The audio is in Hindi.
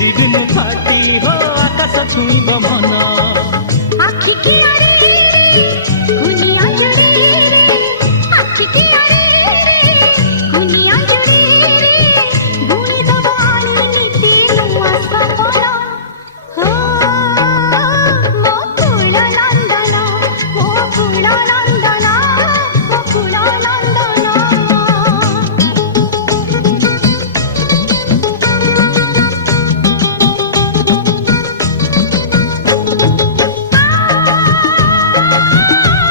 दिनु फाटी हो आकाश छुईब मन आखि की आरे दुनिया जुड़े आखि की आरे दुनिया जुड़े भूल दबानी नीति नुआ सपना हो मो कुल नंदन